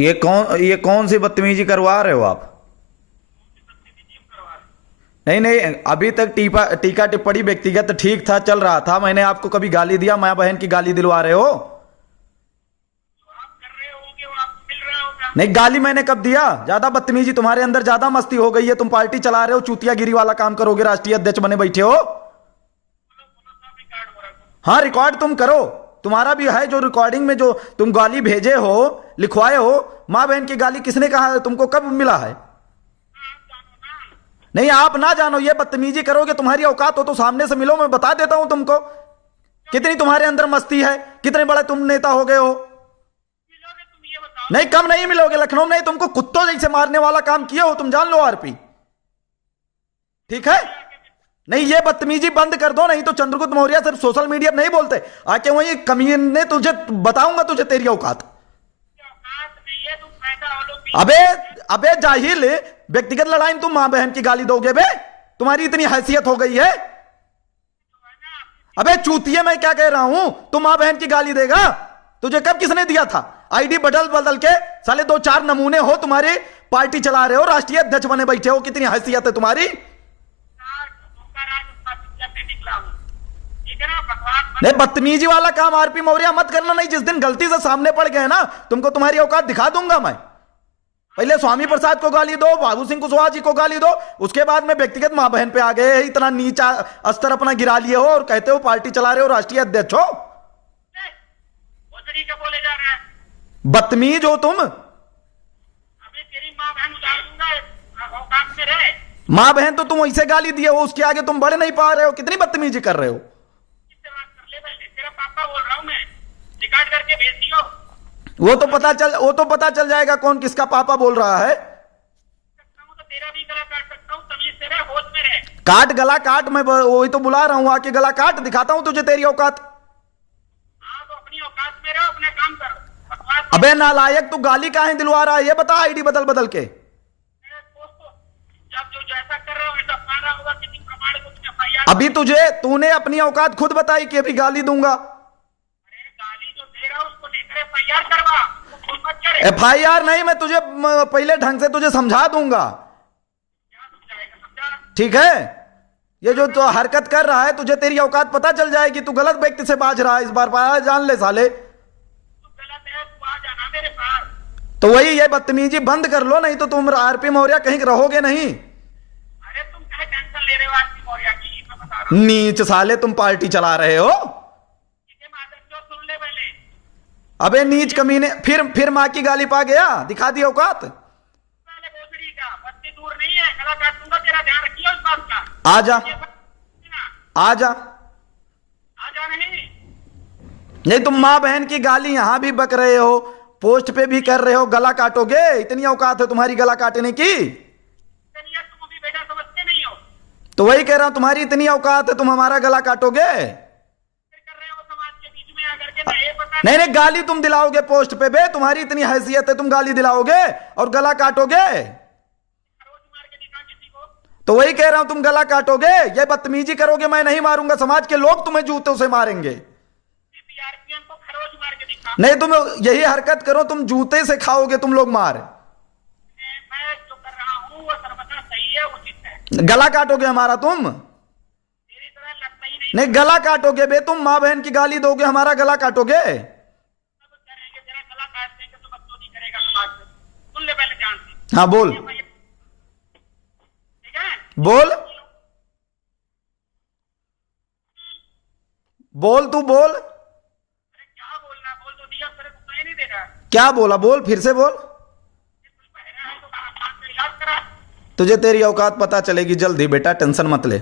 ये कौन सी बदतमीजी करवा रहे हो आप? नहीं नहीं, अभी तक टीका टिप्पणी व्यक्तिगत ठीक था, चल रहा था। मैंने आपको कभी गाली दिया? माँ बहन की गाली दिलवा रहे हो? नहीं, गाली मैंने कब दिया? ज्यादा बदतमीजी तुम्हारे अंदर, ज्यादा मस्ती हो गई है। तुम पार्टी चला रहे हो, चूतियागिरी वाला काम करोगे, राष्ट्रीय अध्यक्ष बने बैठे हो। हाँ, रिकॉर्ड तुम करो, तुम्हारा भी है जो रिकॉर्डिंग में जो तुम गाली भेजे हो, लिखवाए हो। माँ बहन की गाली किसने कहा है? तुमको कब मिला है? नहीं, आप ना जानो, ये बदतमीजी करोगे। तुम्हारी औकात हो तो सामने से मिलो, मैं बता देता हूं तुमको कितनी तुम्हारे अंदर मस्ती है, कितने बड़े तुम नेता हो गए हो। नहीं, कम नहीं मिलोगे। लखनऊ में तुमको कुत्तों जैसे मारने वाला काम किए हो तुम, जान लो आरपी। ठीक है? नहीं, ये बदतमीजी बंद कर दो, नहीं तो चंद्रगुप्त मौर्य सिर्फ सोशल मीडिया नहीं बोलते, आके वही कमीने तुझे बताऊंगा, तुझे तेरी औकात। अबे अबे जाहिल, व्यक्तिगत लड़ाई में तुम मां बहन की गाली दोगे बे? तुम्हारी इतनी हैसियत हो गई है? अबे चूतिए, मैं क्या कह रहा हूं, तुम मां बहन की गाली देगा? तुझे कब किसने दिया था? आईडी बदल बदल के साले 2-4 नमूने हो, तुम्हारी पार्टी चला रहे हो, राष्ट्रीय अध्यक्ष बने बैठे हो। कितनी हैसियत है तुम्हारी? नहीं, बदतमीजी वाला काम आरपी मौर्य मत करना। नहीं, जिस दिन गलती से सामने पड़ गए ना, तुमको तुम्हारी औकात दिखा दूंगा मैं। पहले स्वामी प्रसाद को गाली दो, बाबू सिंह कुशवाहा जी को गाली दो, उसके बाद में व्यक्तिगत मां बहन पे आ गए। इतना नीचा स्तर अपना गिरा लिए हो और कहते हो पार्टी चला रहे हो, राष्ट्रीय अध्यक्ष हो। बोले जा रहा है, बदतमीज हो तुम। अभी तेरी मां बहन उतार दूंगा, औकात में रहे। मां बहन तो तुम वैसे गाली दिए हो, उसके आगे तुम बढ़ नहीं पा रहे हो। कितनी बदतमीजी कर रहे हो? तेरा पापा बोल रहा हूं मैं, रिकॉर्ड करके भेज दियो। वो तो पता चल जाएगा कौन किसका पापा बोल रहा है। तो तेरा भी गला काट सकता हूं, तमीज से रह, होश में रह। काट, गला काट, मैं वही तो बुला रहा हूं, आके गला काट, दिखाता हूं तुझे तेरी औकात। हाँ, तो अपनी औकात में रहो, अपने काम करो। अबे नालायक, तू गाली काहे दिलवा रहा है ये बता, आईडी बदल बदल के। अभी तूने अपनी औकात खुद बताई कि अभी गाली दूंगा। गाली जो दे रहा उसको लेकर एफआईआर करवा। एफआईआर नहीं, मैं तुझे पहले ढंग से तुझे समझा दूंगा। ठीक है? ये जो तो हरकत कर रहा है, तुझे तेरी औकात पता चल जाएगी। तू गलत व्यक्ति से बाज रहा है इस बार, जान ले साले। तो वही, ये बदतमीजी बंद कर लो, नहीं तो तुम आरपी मौर्य कहीं रहोगे नहीं। अरे तुम क्या टेंशन ले रहे हो आरपी मौर्य की, मैं बता रहा हूं। नीच साले, तुम पार्टी चला रहे हो। सुन ले पहले। अबे नीच कमीने, फिर माँ की गाली पा गया, दिखा दी औकात। दूर नहीं है, गला काट दूंगा, तेरा ध्यान रखिए उस बात का। आजा आजा आजा। नहीं, तुम माँ बहन की गाली यहां भी बक रहे हो, पोस्ट पे भी कर रहे हो, गला काटोगे? इतनी औकात है तुम्हारी गला काटने की? तुम अभी बेटा समझते नहीं हो। तो वही कह रहा हूं, तुम्हारी इतनी औकात है, तुम हमारा गला काटोगे? कर रहे हो समाज के बीच में आकर के। नहीं, गाली तुम दिलाओगे पोस्ट पे बे, तुम्हारी इतनी हैसियत है, तुम गाली दिलाओगे और गला काटोगे? तो वही कह रहा हूं, तुम गला काटोगे, ये बदतमीजी करोगे, मैं नहीं मारूंगा, समाज के लोग तुम्हें जूतों से मारेंगे। नहीं, तुम यही हरकत करो, तुम जूते से खाओगे तुम लोग मार। मैं जो कर रहा हूं वो सर्वथा सही है, उचित है। गला काटोगे हमारा तुम? मेरी तरह लगता ही नहीं। नहीं, गला काटोगे बे तुम, माँ बहन की गाली दोगे, हमारा गला काटोगे? तेरा गला काट देंगे तो बदतमीजी करेगा समाज में। सुन ले पहले ध्यान से। हाँ बोल, ठीक है? बोल बोल, तू बोल। क्या बोला? बोल, फिर से बोल। तुझे तेरी औकात पता चलेगी जल्दी बेटा, टेंशन मत ले।